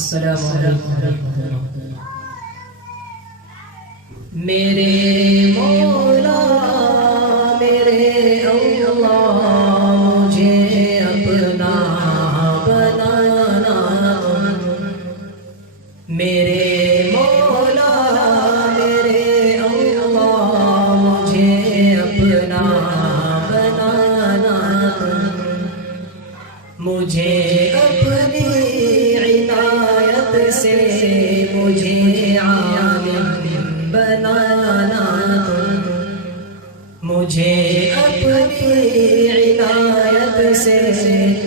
السلام علیکم۔ میرے مولا میرے اللہ مجھے اپنا بنانا، میرے مولا میرے اللہ مجھے اپنا بنانا، مجھے اپنی عنایت سے مجھے عالم بنانا، مجھے اپنی عنایت سے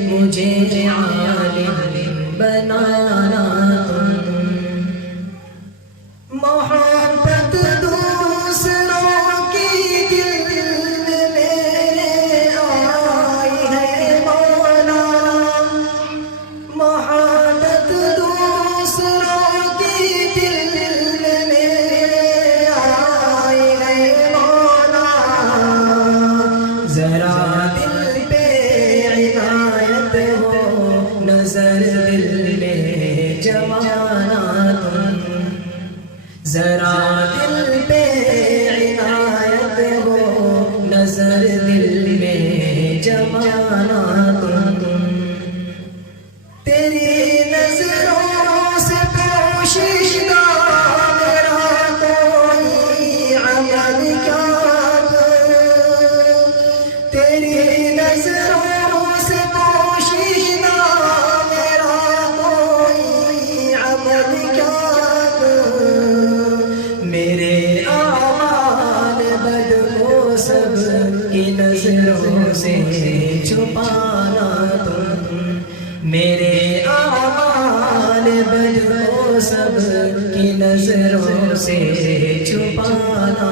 مجھے عالم بنانا، محبت دوسروں کی دل میں آئی ہے مولا، محبت دوسروں کی دل میں آئی ہے مولا، ذرا دل پہ عنایت ہو نظر دل میں جمانا، ذرا دل پہ عنایت ہو نظر دل میں جمانا، تیری نظروں سے پوشیدہ میرا کوئی عمل کیا، تیری نظروں سے پوشیدہ میرا کوئی عمل کیا، میرے اعمال بد کو سب کی نظروں سے چھپانا، میرے اعمال بد کو سب کی نظروں سے چھپانا،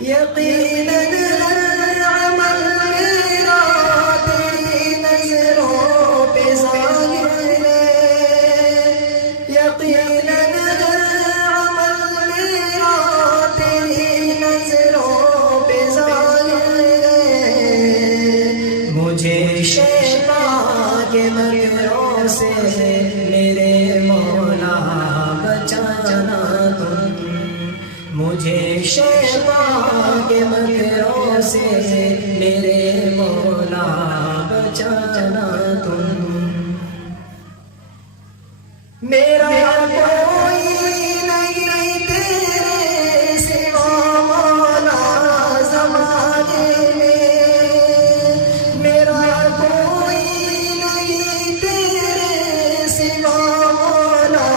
یقیناً ہر عمل میرا تیری نظروں پہ ظاہر ہے، یقیناً ہر عمل میرا تیری نظروں پہ ظاہر ہے، مجھے شیطان کے مکروں سے میرے مولا بچانا، مجھے شیطان کے مکروں سے میرے مولا بچانا، میرا کوئی نہیں تیرے سوا مولا زمانے میں، میرا کوئی نہیں تیرے سوا مولا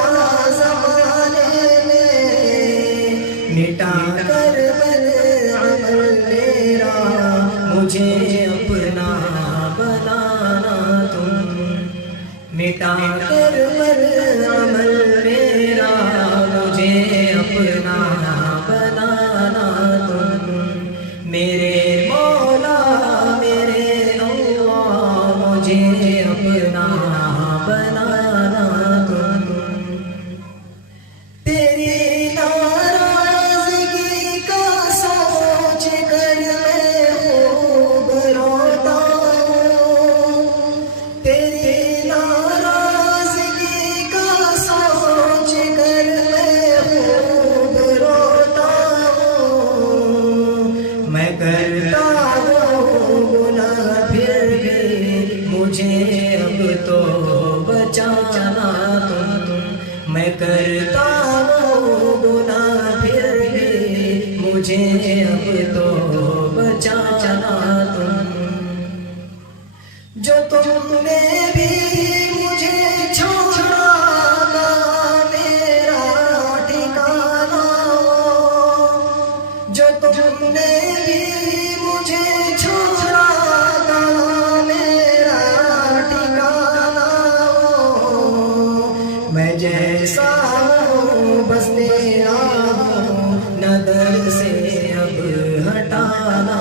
زمانے میں، مٹا کر بد عمل میرا مجھے اپنا بنانا، مٹا کر بد عمل میرا مجھے اپنا بنانا، میرے مولا میرے اللہ مجھے اپنا بنانا، تیری ناراضگی کا سوچ کر میں خوب روتا ہوں، تیری ناراضگی کا سوچ کر میں خوب روتا ہوں، میں کرتا ہوں گناہ پھر بھی مجھے اب تو بچانا، میں کرتا ہوں گناہ پھر بھی مجھے اب تو بچانا، جو تم نے بھی مجھے چھوڑا نہ میرا ٹھکانا ہو، جو تم نے بھی مجھے چھوڑا نہ میرا ٹھکانا ہو، میں جیسا ہوں بس تیرا ہوں نظر سے اب ہٹانا،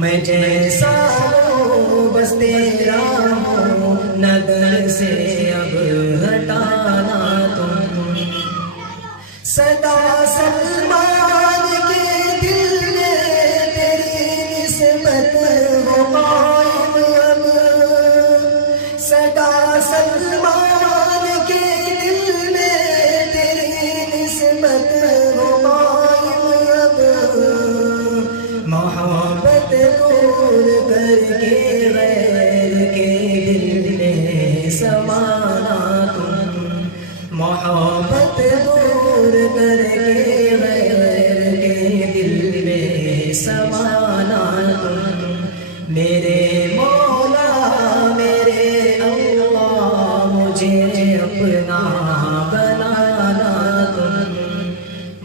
میں جیسا ہوں بس تیرا ہوں نظر سے اب ہٹانا، صدا سلمان کے دل میں تیری نسبت ہو قائم اب، سمانا تم، محبت دور کر کے غیر کے دل میں سمانا تم، میرے مولا میرے اللہ مجھے اپنا بنانا تم،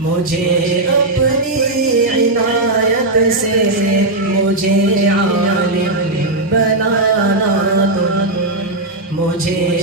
مجھے اپنی عنایت سے مجھے عالم بنانا تم، مجھے